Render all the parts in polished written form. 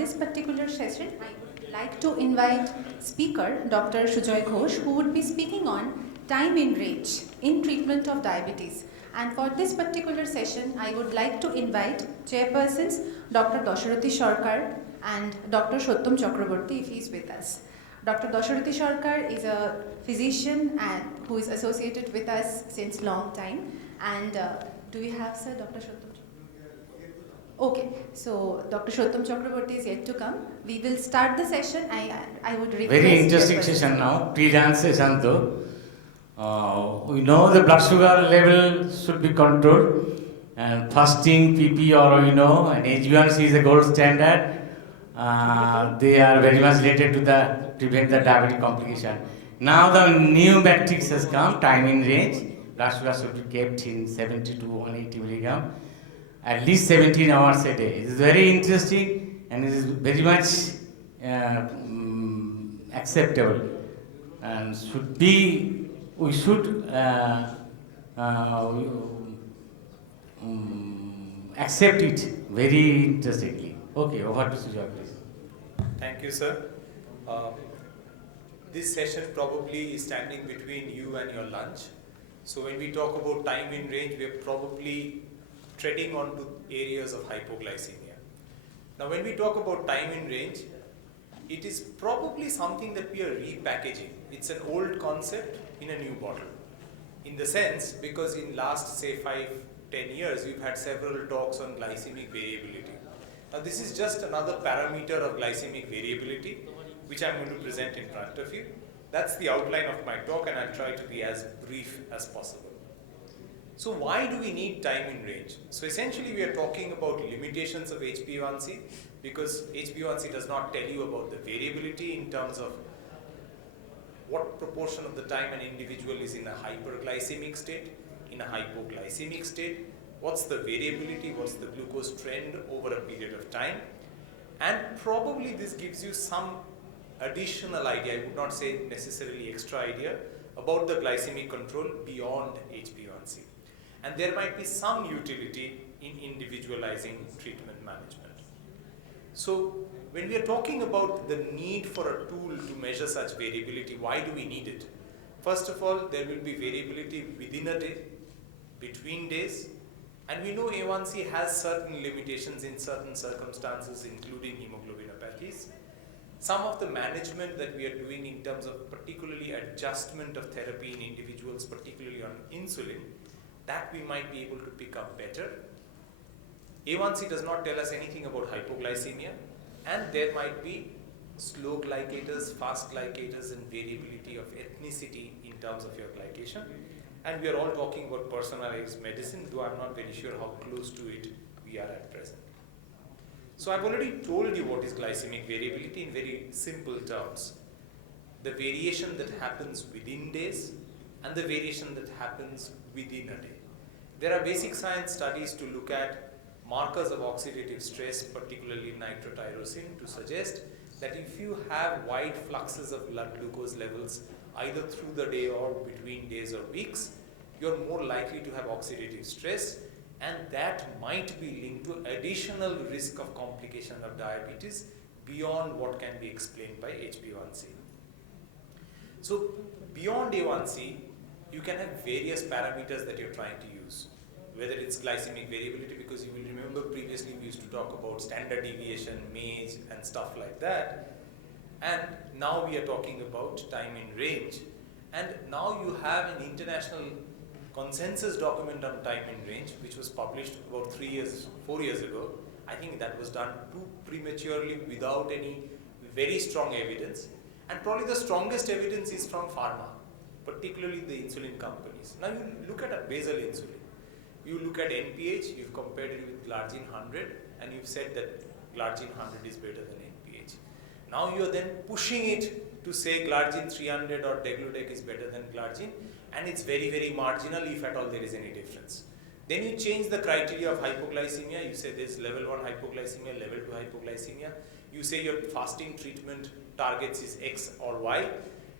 this particular session, I would like to invite speaker Dr. Sujay Ghosh, who would be speaking on time in range in treatment of diabetes. And for this particular session, I would like to invite chairpersons Dr. Dasharathy Sarkar and Dr. Shottam Chakraborty if he is with us. Dr. Dasharathy Sarkar is a physician and who is associated with us since long time. And do we have, sir, Dr. Shottam? Okay, so Dr. Shottam Chakraborty is yet to come. We will start the session. I would request. Very interesting session now. Pre-dance session though. We know the blood sugar level should be controlled, and fasting, PP, or and HbA1c is the gold standard. They are very much related to the prevent the diabetic complication. Now the new metrics has come, time in range. Blood sugar should be kept in 70 to 180 milligram, at least 17 hours a day. It is very interesting and it is very much acceptable, and we should accept it very interestingly. Okay, over to Sujay, please. Thank you, sir. This session probably is standing between you and your lunch. So when we talk about time in range, we are probably treading onto areas of hypoglycemia. Now when we talk about time in range, it is probably something that we are repackaging. It's an old concept in a new bottle. In the sense, because in last say 5-10 years, we've had several talks on glycemic variability. Now this is just another parameter of glycemic variability, which I'm going to present in front of you. That's the outline of my talk, and I'll try to be as brief as possible. So why do we need time in range? So essentially we are talking about limitations of HbA1c, because HbA1c does not tell you about the variability in terms of what proportion of the time an individual is in a hyperglycemic state, in a hypoglycemic state, what's the variability, what's the glucose trend over a period of time, and probably this gives you some additional idea, I would not say necessarily extra idea, about the glycemic control beyond HbA1c. And there might be some utility in individualizing treatment management. So when we are talking about the need for a tool to measure such variability, why do we need it? First of all, there will be variability within a day, between days, and we know A1C has certain limitations in certain circumstances, including hemoglobinopathies. Some of the management that we are doing in terms of particularly adjustment of therapy in individuals, particularly on insulin, that we might be able to pick up better. A1C does not tell us anything about hypoglycemia, and there might be slow glycators, fast glycators, and variability of ethnicity in terms of your glycation. And we are all talking about personalized medicine, though I'm not very sure how close to it we are at present. So I've already told you what is glycemic variability in very simple terms. The variation that happens within days and the variation that happens within a day. There are basic science studies to look at markers of oxidative stress, particularly nitrotyrosine, to suggest that if you have wide fluxes of blood glucose levels either through the day or between days or weeks, you're more likely to have oxidative stress, and that might be linked to additional risk of complication of diabetes beyond what can be explained by HbA1c. So beyond A1c, you can have various parameters that you're trying to use, whether it's glycemic variability, because you will remember previously we used to talk about standard deviation, MAGE, and stuff like that. And now we are talking about time in range. And now you have an international consensus document on time in range, which was published about 4 years ago. I think that was done too prematurely without any very strong evidence. And probably the strongest evidence is from pharma, particularly the insulin companies. Now you look at a basal insulin. You look at NPH, you've compared it with glargine 100, and you've said that glargine 100 is better than NPH. Now you're then pushing it to say glargine 300 or degludec is better than glargine, and it's very, very marginal if at all there is any difference. Then you change the criteria of hypoglycemia. You say there's level 1 hypoglycemia, level 2 hypoglycemia. You say your fasting treatment targets is X or Y.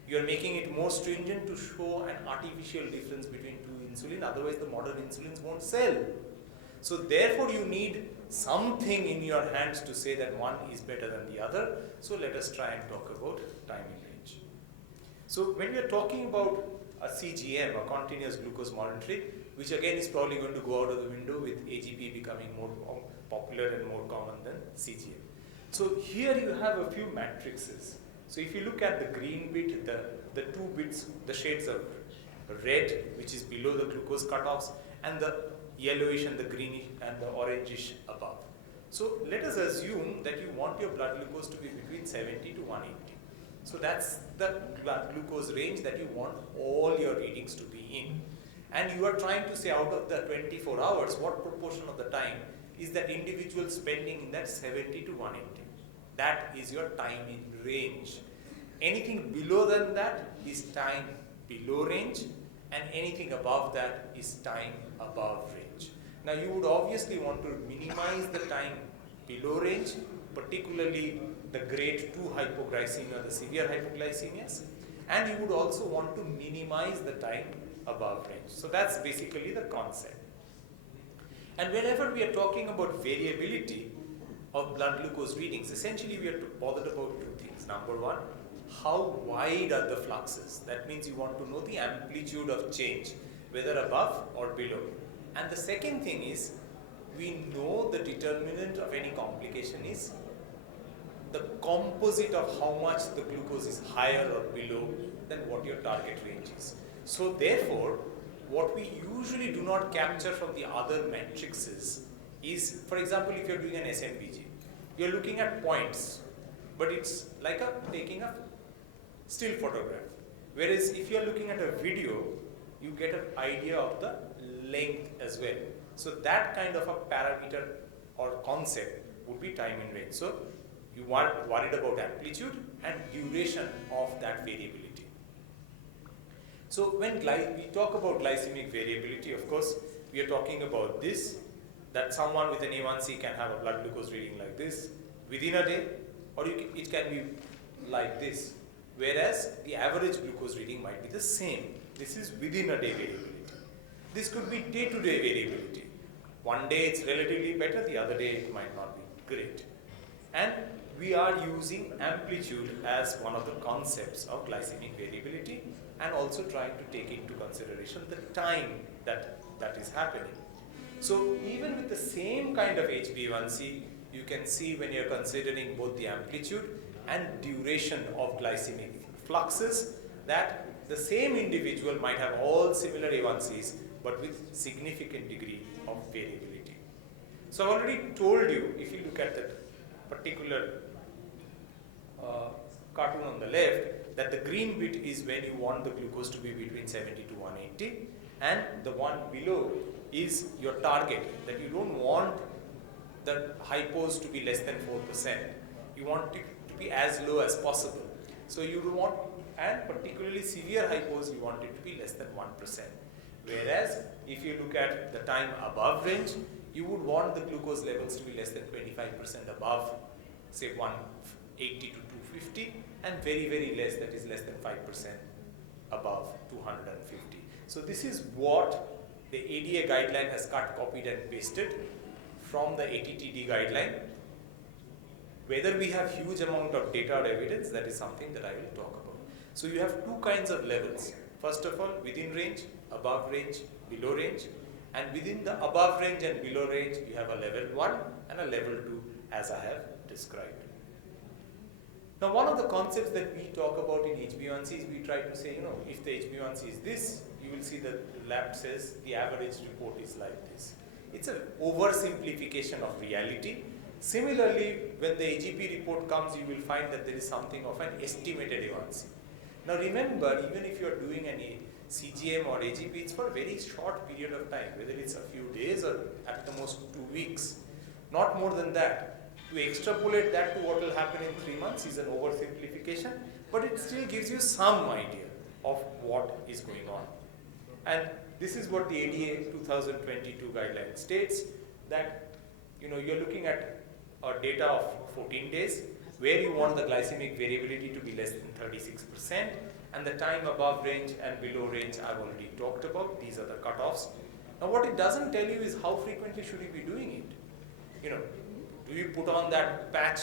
You're making it more stringent to show an artificial difference between two insulin, otherwise the modern insulins won't sell. So therefore you need something in your hands to say that one is better than the other. So let us try and talk about time in range. So when we are talking about a CGM, a continuous glucose monitoring, which again is probably going to go out of the window with AGP becoming more popular and more common than CGM. So here you have a few matrices. So if you look at the green bit, the two bits, the shades of red, which is below the glucose cutoffs, and the yellowish and the greenish and the orangish above. So let us assume that you want your blood glucose to be between 70 to 180. So that's the blood glucose range that you want all your readings to be in. And you are trying to say out of the 24 hours, what proportion of the time is that individual spending in that 70 to 180. That is your time in range. Anything below than that is time below range, and anything above that is time above range. Now you would obviously want to minimize the time below range, particularly the grade 2 hypoglycemia, the severe hypoglycemias, and you would also want to minimize the time above range. So that's basically the concept. And whenever we are talking about variability of blood glucose readings, essentially we are bothered about two things. Number one, how wide are the fluxes? That means you want to know the amplitude of change, whether above or below. And the second thing is, we know the determinant of any complication is the composite of how much the glucose is higher or below than what your target range is. So therefore, what we usually do not capture from the other matrices is, for example, if you're doing an SMBG, you're looking at points, but it's like taking a still photograph. Whereas if you're looking at a video, you get an idea of the length as well. So that kind of a parameter or concept would be time in range. So you are worried about amplitude and duration of that variability. So when we talk about glycemic variability, of course, we are talking about this, that someone with an A1C can have a blood glucose reading like this within a day, or it can be like this, whereas the average glucose reading might be the same. This is within a day variability. This could be day-to-day variability. One day it's relatively better, the other day it might not be great. And we are using amplitude as one of the concepts of glycemic variability, and also trying to take into consideration the time that is happening. So even with the same kind of HbA1c, you can see when you're considering both the amplitude and duration of glycemic fluxes, that the same individual might have all similar A1Cs, but with significant degree of variability. So I've already told you, if you look at that particular cartoon on the left, that the green bit is when you want the glucose to be between 70 to 180, and the one below is your target, that you don't want the hypos to be less than 4%. You want it to be as low as possible. So you do want, and particularly severe hypos, you want it to be less than 1%. Whereas if you look at the time above range, you would want the glucose levels to be less than 25% above, say 180 to 250, and very, very less, that is less than 5% above 250. So this is what the ADA guideline has cut, copied and pasted from the ATTD guideline. Whether we have huge amount of data or evidence, that is something that I will talk about. So you have two kinds of levels. First of all, within range, above range, below range. And within the above range and below range, you have a level 1 and a level 2, as I have described. Now, one of the concepts that we talk about in HbA1c is we try to say, if the HbA1c is this, you will see that the lab says the average report is like this. It's an oversimplification of reality. Similarly, when the AGP report comes, you will find that there is something of an estimated A1c. Now remember, even if you are doing an CGM or AGP, it's for a very short period of time, whether it's a few days or at the most 2 weeks. Not more than that. To extrapolate that to what will happen in 3 months is an oversimplification, but it still gives you some idea of what is going on. And this is what the ADA 2022 guideline states, that you're looking at data of 14 days, where you want the glycemic variability to be less than 36%, and the time above range and below range I've already talked about. These are the cutoffs. Now what it doesn't tell you is how frequently should you be doing it. You know, do you put on that patch,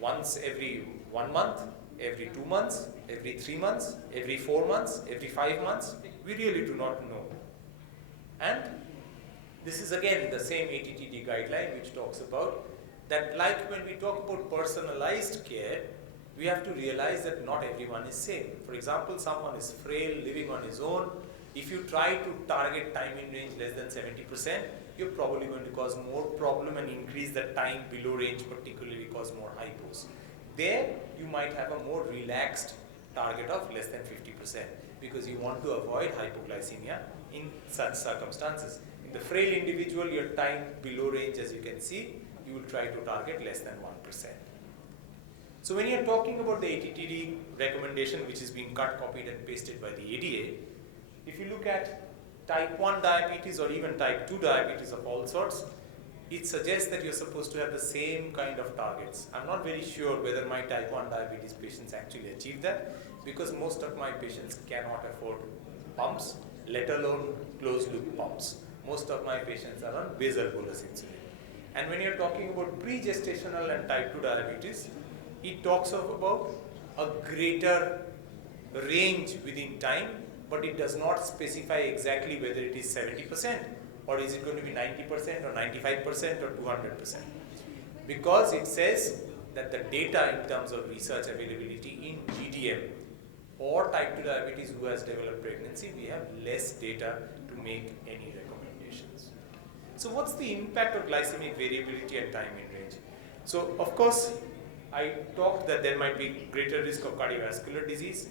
once every 1 month, every 2 months, every 3 months, every 4 months, every 5 months? We really do not know. And this is again the same ATTD guideline which talks about that, like when we talk about personalized care, we have to realize that not everyone is same. For example, someone is frail, living on his own. If you try to target time in range less than 70%, you're probably going to cause more problem and increase the time below range, particularly cause more hypos. There, you might have a more relaxed target of less than 50% because you want to avoid hypoglycemia in such circumstances. In the frail individual, your time below range, as you can see, you will try to target less than 1%. So when you are talking about the ATTD recommendation, which is being cut, copied and pasted by the ADA, if you look at type 1 diabetes or even type 2 diabetes of all sorts, it suggests that you're supposed to have the same kind of targets. I'm not very sure whether my type 1 diabetes patients actually achieve that, because most of my patients cannot afford pumps, let alone closed loop pumps. Most of my patients are on basal bolus insulin. And when you're talking about pre-gestational and type 2 diabetes, it talks about a greater range within time, but it does not specify exactly whether it is 70% or is it going to be 90% or 95% or 200%. Because it says that the data in terms of research availability in GDM or type 2 diabetes who has developed pregnancy, we have less data to make any recommendations. So what's the impact of glycemic variability and time in range? So of course, I talked that there might be greater risk of cardiovascular disease,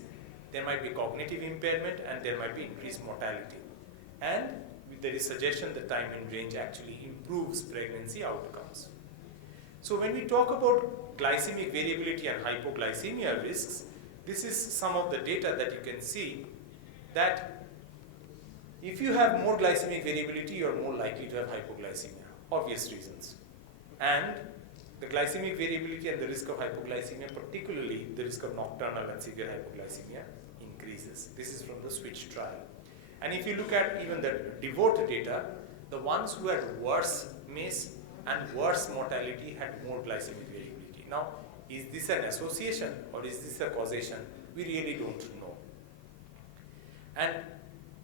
there might be cognitive impairment, and there might be increased mortality. And there is suggestion that time in range actually improves pregnancy outcomes. So when we talk about glycemic variability and hypoglycemia risks, this is some of the data that you can see that if you have more glycemic variability, you are more likely to have hypoglycemia, obvious reasons. And the glycemic variability and the risk of hypoglycemia, particularly the risk of nocturnal and severe hypoglycemia, increases. This is from the SWITCH trial. And if you look at even the DEVOTE data, the ones who had worse MACE and worse mortality had more glycemic variability. Now, is this an association or is this a causation? We really don't know. And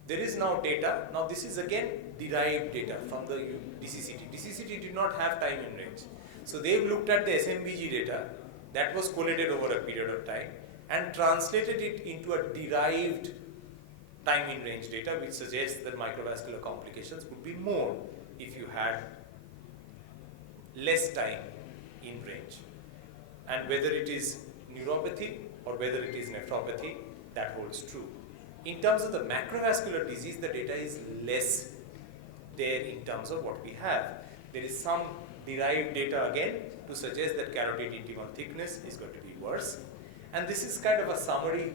there is now data. Now, this is again derived data from the DCCT. DCCT did not have time in range. So they've looked at the SMBG data that was collated over a period of time and translated it into a derived time in range data, which suggests that microvascular complications would be more if you had less time in range. And whether it is neuropathy or whether it is nephropathy, that holds true. In terms of the macrovascular disease, the data is less there in terms of what we have. There is some derived data again to suggest that carotid intimal thickness is going to be worse. And this is kind of a summary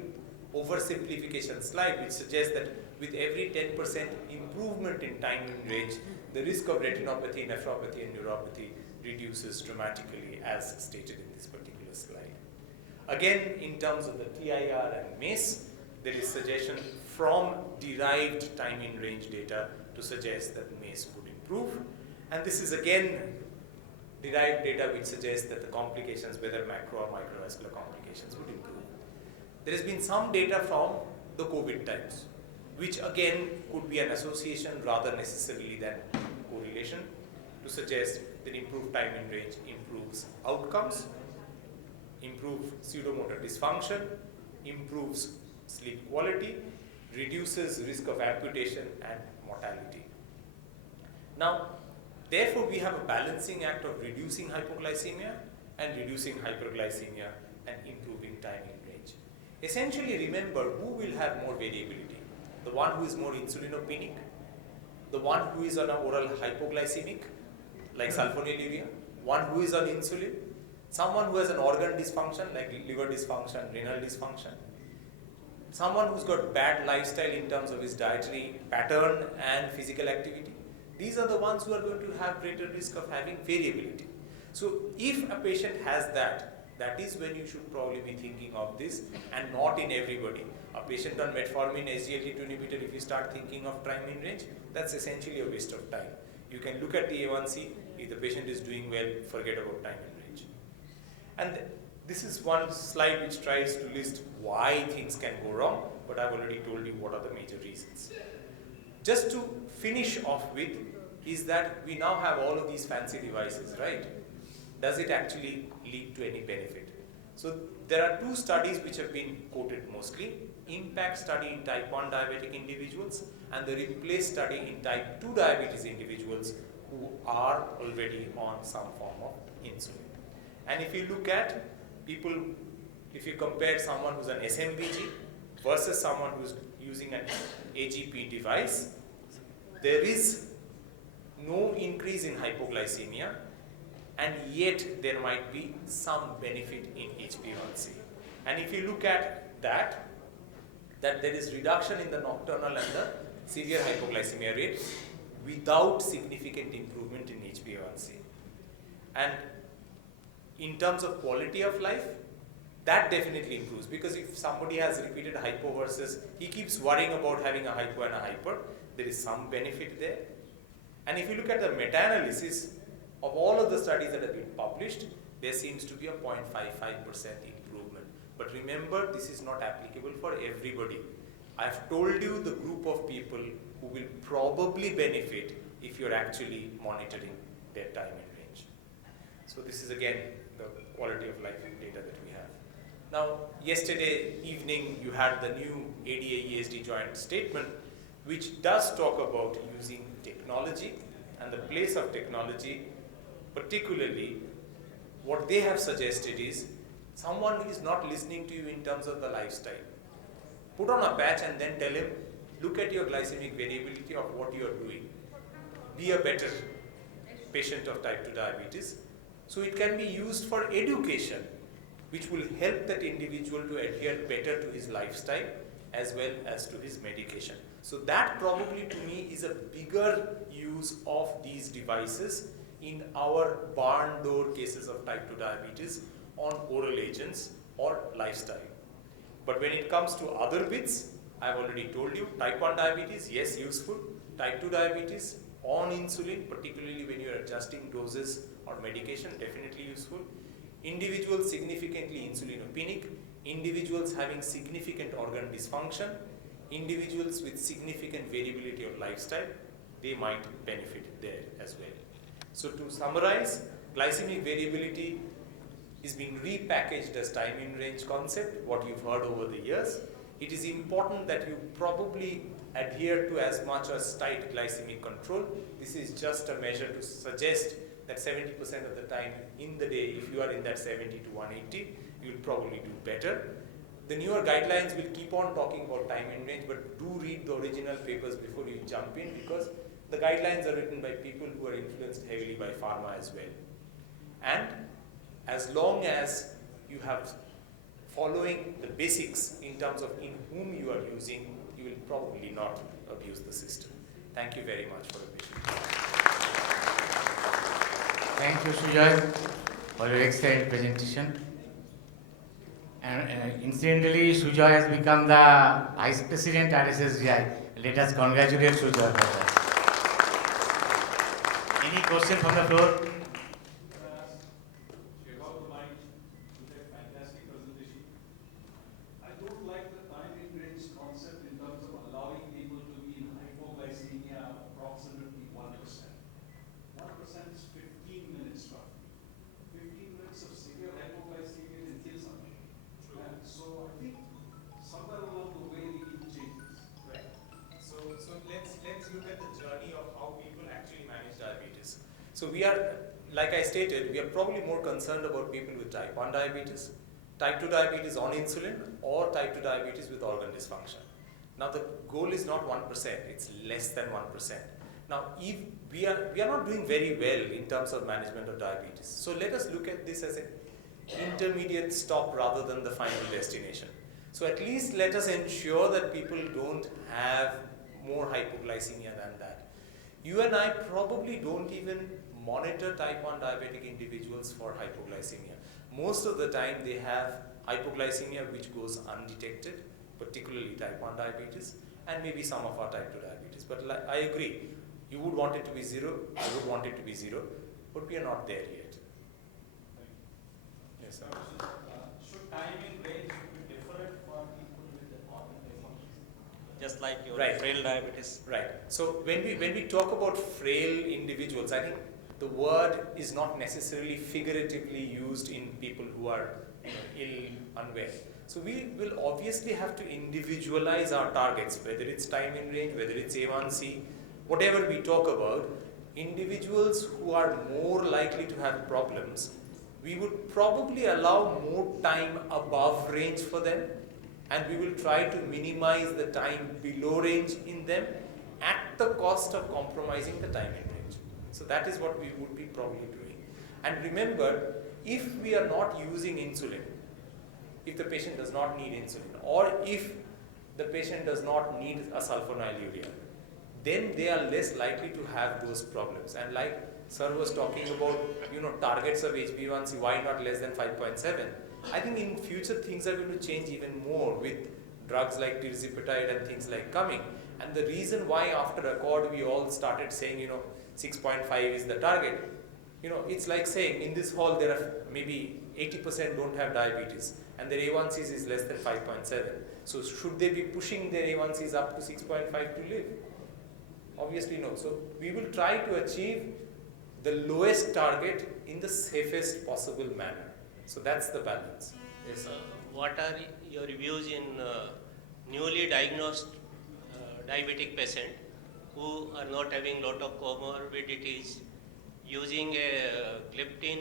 oversimplification slide which suggests that with every 10% improvement in time in range, the risk of retinopathy, nephropathy and neuropathy reduces dramatically as stated in this particular slide. Again, in terms of the TIR and MACE, there is suggestion from derived time in range data to suggest that MACE would improve. And this is again derived data which suggests that the complications, whether macro or microvascular complications, would improve. There has been some data from the COVID times, which again could be an association rather necessarily than correlation, to suggest that improved time in range improves outcomes, improves pseudomotor dysfunction, improves sleep quality, reduces risk of amputation and mortality. Now, therefore, we have a balancing act of reducing hypoglycemia and reducing hyperglycemia and improving time in range. Essentially, remember who will have more variability. The one who is more insulinopenic, the one who is on an oral hypoglycemic, like sulfonylurea, one who is on insulin, someone who has an organ dysfunction, like liver dysfunction, renal dysfunction, someone who's got bad lifestyle in terms of his dietary pattern and physical activity. These are the ones who are going to have greater risk of having variability. So if a patient has that, that is when you should probably be thinking of this, and not in everybody. A patient on metformin, SGLT2 inhibitor, if you start thinking of time in range, that's essentially a waste of time. You can look at the A1C, if the patient is doing well, forget about time in range. And this is one slide which tries to list why things can go wrong, but I've already told you what are the major reasons. Just to finish off with, is that we now have all of these fancy devices, right? Does it actually lead to any benefit? So there are two studies which have been quoted mostly: impact study in type 1 diabetic individuals and the replace study in type 2 diabetes individuals who are already on some form of insulin. And if you look at people, if you compare someone who's an SMBG versus someone who's using an AGP device, there is no increase in hypoglycemia, and yet there might be some benefit in HbA1c. And if you look at that there is reduction in the nocturnal and the severe hypoglycemia rate without significant improvement in HbA1c. And in terms of quality of life, that definitely improves, because if somebody has repeated hypo versus he keeps worrying about having a hypo and a hyper, there is some benefit there. And if you look at the meta-analysis of all of the studies that have been published, there seems to be a 0.55% improvement. But remember, this is not applicable for everybody. I've told you the group of people who will probably benefit if you're actually monitoring their time in range. So this is again the quality of life data that we have. Now, yesterday evening you had the new ADA-ESD joint statement, which does talk about using technology and the place of technology. Particularly, what they have suggested is someone who is not listening to you in terms of the lifestyle. Put on a patch and then tell him, look at your glycemic variability of what you are doing. Be a better patient of type 2 diabetes. So it can be used for education, which will help that individual to adhere better to his lifestyle as well as to his medication. So that probably to me is a bigger use of these devices in our barn door cases of type 2 diabetes on oral agents or lifestyle. But when it comes to other bits, I've already told you, type 1 diabetes, yes, useful. Type 2 diabetes on insulin, particularly when you're adjusting doses or medication, definitely useful. Individuals significantly insulinopenic, individuals having significant organ dysfunction, individuals with significant variability of lifestyle, they might benefit there as well. So to summarize, glycemic variability is being repackaged as time in range concept, what you've heard over the years. It is important that you probably adhere to as much as tight glycemic control. This is just a measure to suggest that 70% of the time in the day, if you are in that 70 to 180, you'll probably do better. The newer guidelines will keep on talking about time in range, but do read the original papers before you jump in, because the guidelines are written by people who are influenced heavily by pharma as well. And as long as you have following the basics in terms of in whom you are using, you will probably not abuse the system. Thank you very much for your patience. Thank you, Sujay, for your excellent presentation. And incidentally, Sujay has become the Vice President at SSGI. Let us congratulate Sujay for that. Any question from the floor? So we are, like I stated, we are probably more concerned about people with type 1 diabetes, type 2 diabetes on insulin, or type 2 diabetes with organ dysfunction. Now the goal is not 1%, it's less than 1%. Now if we are not doing very well in terms of management of diabetes. So let us look at this as an intermediate stop rather than the final destination. So at least let us ensure that people don't have more hypoglycemia than that. You and I probably don't even monitor type 1 diabetic individuals for hypoglycemia. most of the time they have hypoglycemia which goes undetected, particularly type 1 diabetes, and maybe some of our type 2 diabetes. But I agree, you would want it to be 0, I would want it to be 0, but we are not there yet. Yes, sir. Should time in range be different for people with the organ dysfunction? Just like your Right. frail diabetes. Right. So when we talk about frail individuals, I think the word is not necessarily figuratively used in people who are ill, unwell. So we will obviously have to individualize our targets, whether it's time in range, whether it's A1C, whatever we talk about. Individuals who are more likely to have problems, we would probably allow more time above range for them, and we will try to minimize the time below range in them at the cost of compromising the time in range. So that is what we would be probably doing. And remember, if we are not using insulin, if the patient does not need insulin, or if the patient does not need a sulfonylurea, then they are less likely to have those problems. And like Sir was talking about, targets of HbA1c, why not less than 5.7? I think in future things are going to change even more with drugs like tirzepatide and things like coming. And the reason why after Accord we all started saying, 6.5 is the target, it's like saying in this hall there are maybe 80% don't have diabetes and their A1Cs is less than 5.7. So should they be pushing their A1Cs up to 6.5 to live? Obviously no. So we will try to achieve the lowest target in the safest possible manner. So that's the balance. Yes, sir. What are your views in newly diagnosed diabetic patient who are not having lot of comorbidities, using a gliptin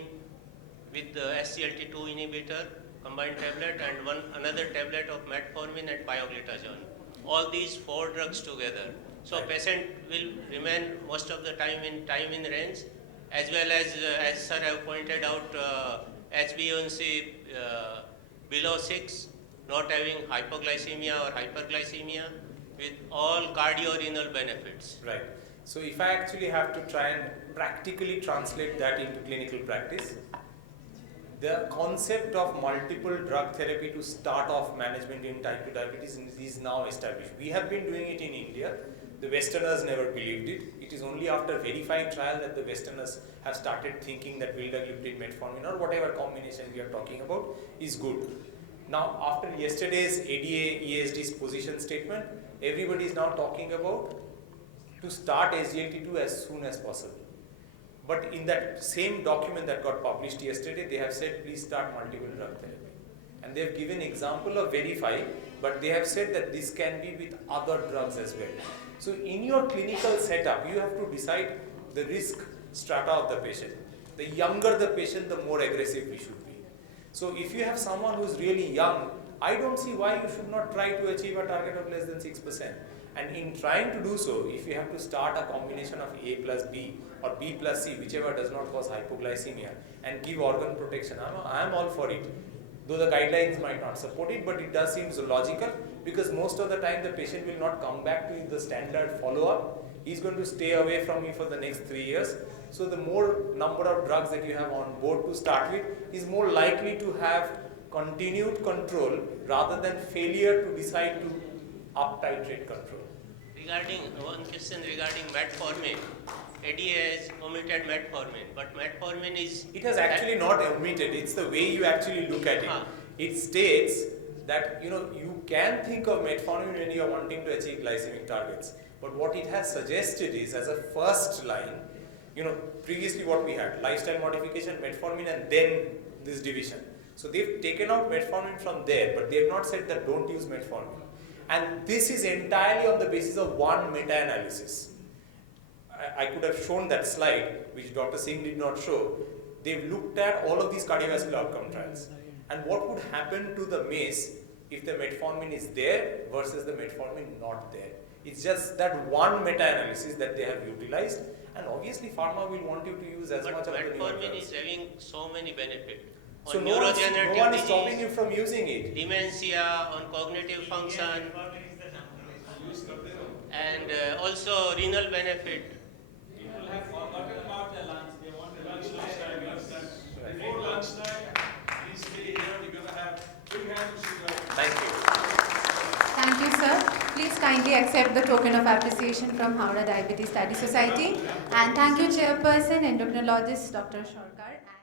with the SGLT2 inhibitor, combined tablet, and another tablet of metformin and pioglitazone. All these 4 drugs together. So Right. patient will remain most of the time in range, as well as sir have pointed out, HbA1c below 6, not having hypoglycemia or hyperglycemia, with all cardiorenal benefits. Right. So if I actually have to try and practically translate that into clinical practice, the concept of multiple drug therapy to start off management in type 2 diabetes is now established. We have been doing it in India. The Westerners never believed it. It is only after verifying trial that the Westerners have started thinking that vildagliptin, metformin, or whatever combination we are talking about is good. Now, after yesterday's ADA ESD's position statement, everybody is now talking about to start SGLT2 as soon as possible. But in that same document that got published yesterday, they have said please start multiple drug therapy. And they have given example of Verify, but they have said that this can be with other drugs as well. So in your clinical setup, you have to decide the risk strata of the patient. The younger the patient, the more aggressive we should be. So if you have someone who is really young, I don't see why you should not try to achieve a target of less than 6%. And in trying to do so, if you have to start a combination of A plus B or B plus C, whichever does not cause hypoglycemia, and give organ protection, I am all for it. Though the guidelines might not support it, but it does seem logical, because most of the time the patient will not come back to the standard follow-up. He's going to stay away from you for the next 3 years. So the more number of drugs that you have on board to start with is more likely to have continued control rather than failure to decide to up-titrate control. Regarding one question regarding metformin, ADA has omitted metformin, but metformin is... It has actually not omitted, it's the way you actually look at it. It states that you can think of metformin when you are wanting to achieve glycemic targets. But what it has suggested is, as a first line, previously what we had, lifestyle modification, metformin, and then this division. So they've taken out metformin from there, but they have not said that don't use metformin. And this is entirely on the basis of one meta-analysis. I could have shown that slide, which Dr. Singh did not show. They've looked at all of these cardiovascular outcome trials. And what would happen to the MACE if the metformin is there versus the metformin not there? It's just that one meta-analysis that they have utilized. And obviously pharma will want you to use as much of the newer metformin drugs. is having so many benefits. So On no one neurodegenerative is stopping disease, you from using it. dementia, on cognitive function, and also renal benefit. People have forgotten about the lunch. They want the lunch lifestyle. Before lunchtime, Kindly accept the token of appreciation from Howrah Diabetes Study Society. And thank you, Chairperson, Endocrinologist Dr. Sarkar.